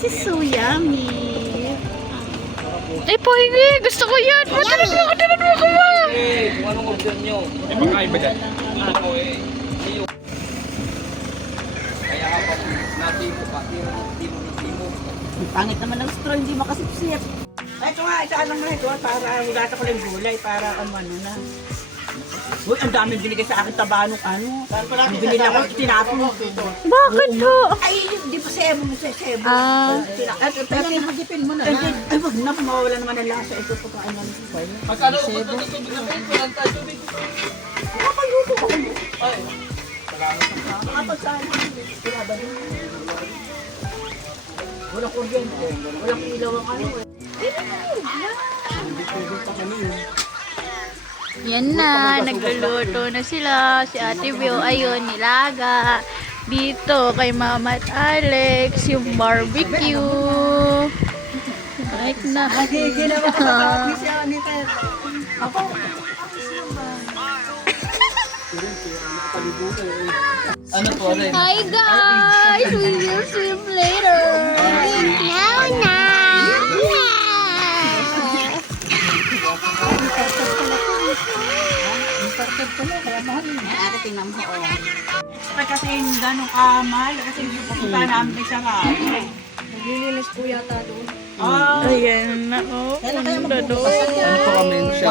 This is so yummy. Ay, pahingi. Gusto ko yan. Matalan mo ako ma. Kung anong order nyo. May pagkain ba dyan? Ako kaya kapag natimo pa, timo. Pangit naman ng straw, hindi makasipsip. Ay, ito nga, isa lang na ito para hugatan ko lang yung gulay para ano na. Uy, ang daming binigay sa akin taba nung ano. Binili ako, tinapon mo ito. Bakit ho? Ay, di ba sebo mo sa sebo? At magipin mo na. Ay, wag na, mawawala naman ang lasa. Ito pa ka, ano, Magkano kung ito tubig na ba? Walang tayo tubig. nakayuto ko. Ay, Kapag saan, wala ba din? Walang kuryente, walang ilaw ang ano eh. Yan na, nagluluto na sila. Si Ate Bio, ayun, nilaga. Dito kay Mama at Alex, yung barbecue. Right na. Ginawa ka sa siya ni Ted. Ako, ano po rin? Hi guys! We will swim later! ate, tingnan mo. Kasi yung gano'ng kamahal, kasi yung pupunta namin sa sarap. Naglilinis po yata doon. Ayan na, oh. Punta doon. Ano po kami siya?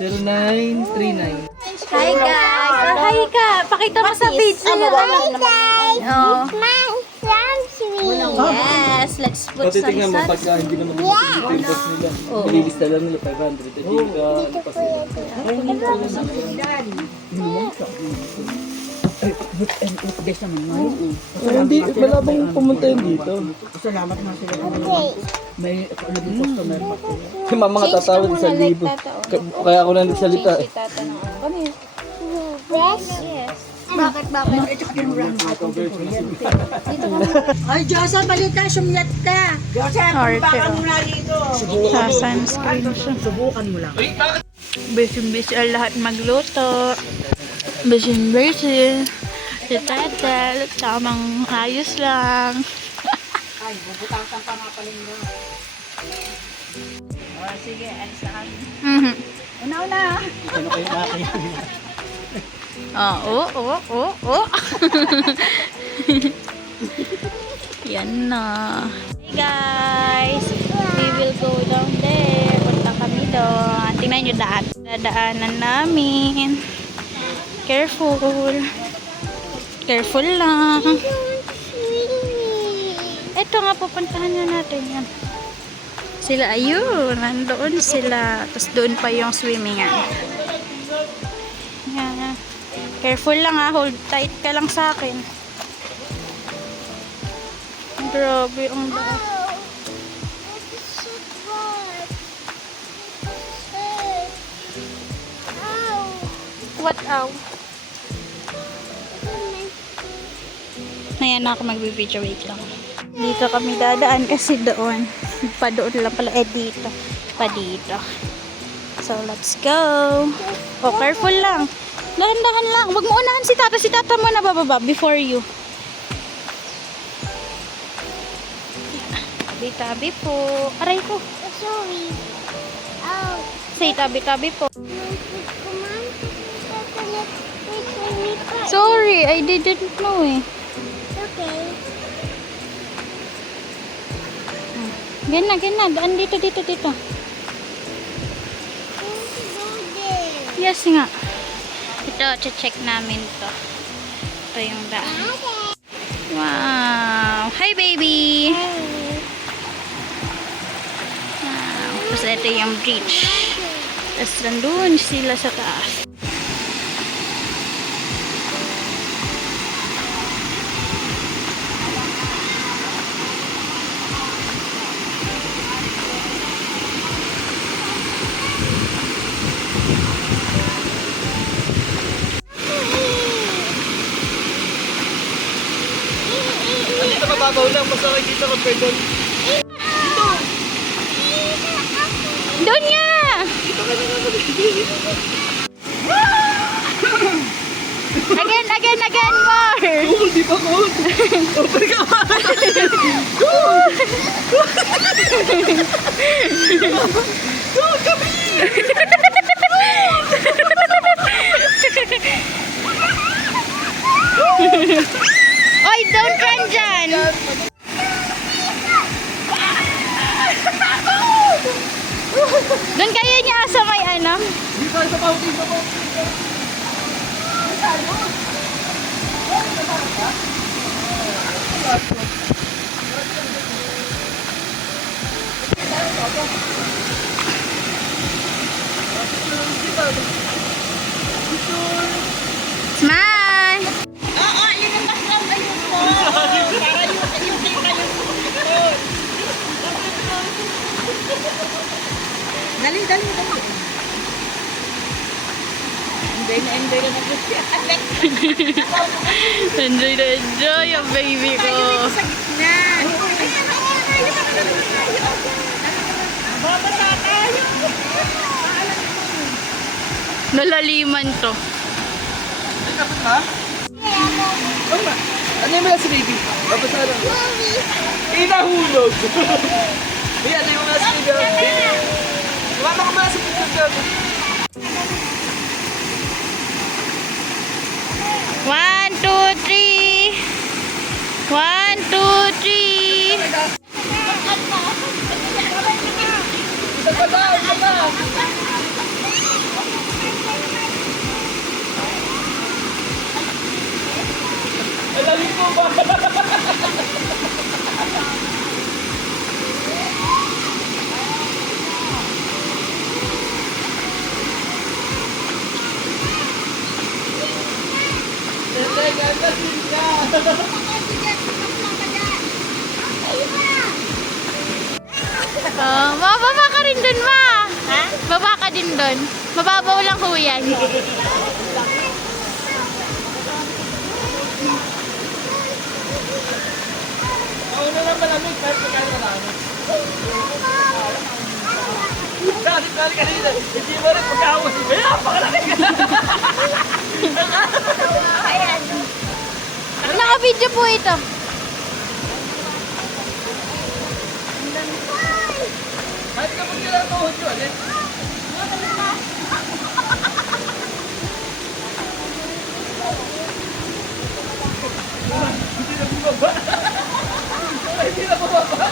0939. Hi guys! Hi ka! Pakita mo sa page nila. Oh. Yes! Let's put some Titignan mo sauce. pagka hindi naman pimpos nila. Nililista lang nila 500. Hindi ka ano pa sila. Guys naman mo. Hindi, malabang pumunta yun dito. Salamat na sila. May naging customer pa sila. Si mama nga tatawad sa libo. Kaya ako na nagsalita eh. Bakit? Ay, Joseph, balita, sumiyat ka. Joseph, baka muna dito. Sa sunscreen siya. Subukan mo lang. Busy-busy ang lahat magluto. Busy-busy. Si Tete, tamang ayos lang. Ay, bubutasan pa nga pala nyo. Oh, sige, alis na kami. Una-una. Ano kayo natin? Oh. Yan na. Hey guys, we will go down there. Punta kami doon. Tingnan nyo daan. Dadaanan namin. Careful. Careful lang. Ito nga, pupuntahan na natin yan. Sila, ayun. Nandoon sila. Tapos doon pa yung swimmingan. Yan. Careful lang ha. Hold tight ka lang sa akin. Grabe ang daan. What ow? Ayan na ako magbibideo, wait lang. Dito kami dadaan kasi doon. Pa doon lang pala, dito. Pa dito. So, let's go. Oh, careful lang. Dahan-dahan lang. Huwag mo unahan si tata. Si tata mo na bababa before you. Tabi-tabi po. Aray ko. Sorry. Oh. Say tabi-tabi po. Sorry, I didn't know eh. Okay. Gana. Daan dito. Yes nga. Ito, check namin to. Ito yung daan. Wow. Hi, baby. Wow. Tapos ito yung bridge. Tapos nandun sila sa taas. Dito mababaw lang. Mas okay dito compare doon. Doon nga! Dito ka na Again. again, more! Cool, di ba cool? Open ka ba? Oy, don't run dyan! Doon kayo niya sa may ano? Dito, sa fountain, sa fountain. Smile! Oo, yun ang background. Ayun po. Para yung kayo. Dali. Enjoy na po siya. Enjoy na enjoy ang baby ko. Sa gitna. Babasa tayo. Nalaliman to. Ay, kapit ba? Oo nga. Ano yung mga si baby? Kapit na lang. Inahulog. Ay, ano yung mga si baby? Kumama ka mga sa picture ka. 1, 2, 3. 1, 2, 3. Isa pa daw, isa pa. Alam ko ba? Mababa ka rin dun, ma. Ha? Baba ka din dun. Mababaw lang ho yan. Mauna lang malamig, kahit pagkain malamig. Dali kanina, hindi mo rin pagkawas. Ay, napakalamig! Naka-video po ito. Kahit kapag nila ang tuhod yun, eh. Hindi na bumaba. Hindi na bumaba.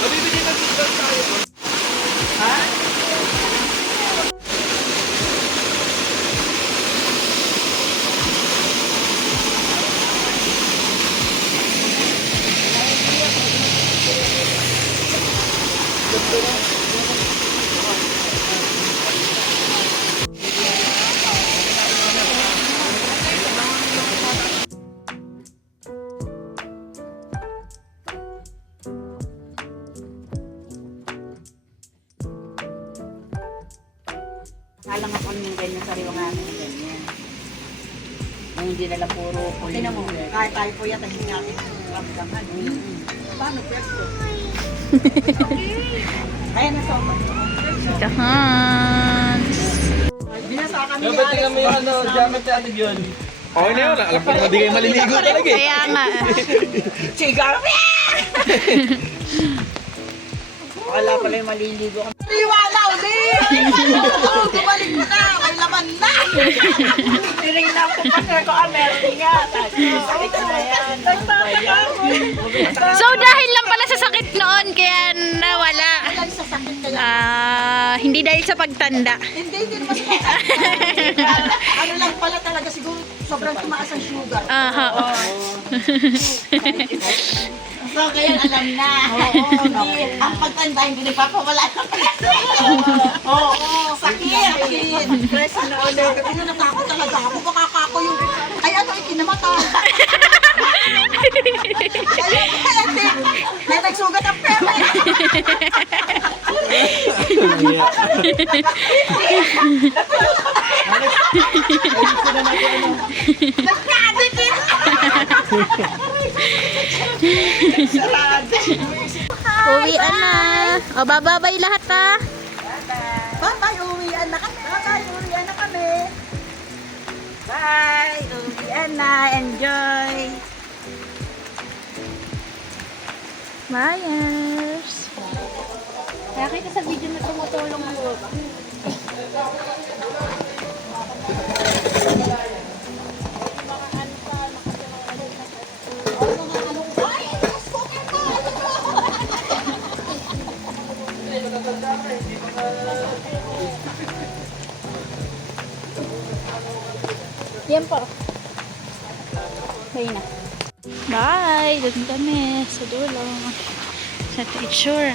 Mabibigyan ng feedback tayo. Ha? Alam ako ng ganyan sa riyo nga ng ganyan. Yung hindi nila puro kulit. Tingnan mo, kahit tayo po yan, hindi natin ramdaman. Paano pwesto? Kaya nasa ako. Kahans. Binasa kami Dapat tingnan mo yung ano, jacket natin yun. Okay na yun. Alam ko naman di kayo maliligo talaga eh. Kaya nga. Sigaw! Akala pala yung maliligo ka. Liwala ulit! Kumalik mo na! May laman na! Tinignan ko pa ko meron nga. Sakit na yan. So dahil lang pala sa sakit noon, noon, kaya nawala. Dahil sa sakit kaya. Hindi dahil sa pagtanda. Hindi naman sa ano lang pala talaga siguro sobrang tumaas ang sugar. Aha. So, kaya alam na. Oo, hindi. Ang pagtanda, hindi nagpapawala ng peso. Oo, sakit. Peso na ulit. Kasi natakot talaga ako. Baka ako yung, ay ano, ikinamatay. Ayun, hindi. May nagsugat ang pera. Nagkadikit. Uwian na. O, bababay lahat ha. Bye-bye, uwian na kami. Bye-bye, uwian na kami. Bye, uwian na. Enjoy. Myers. Kaya kita sa video na tumutulong mo. Yan po. Bye na. Bye! Doon kami sa dulo. Sa teacher.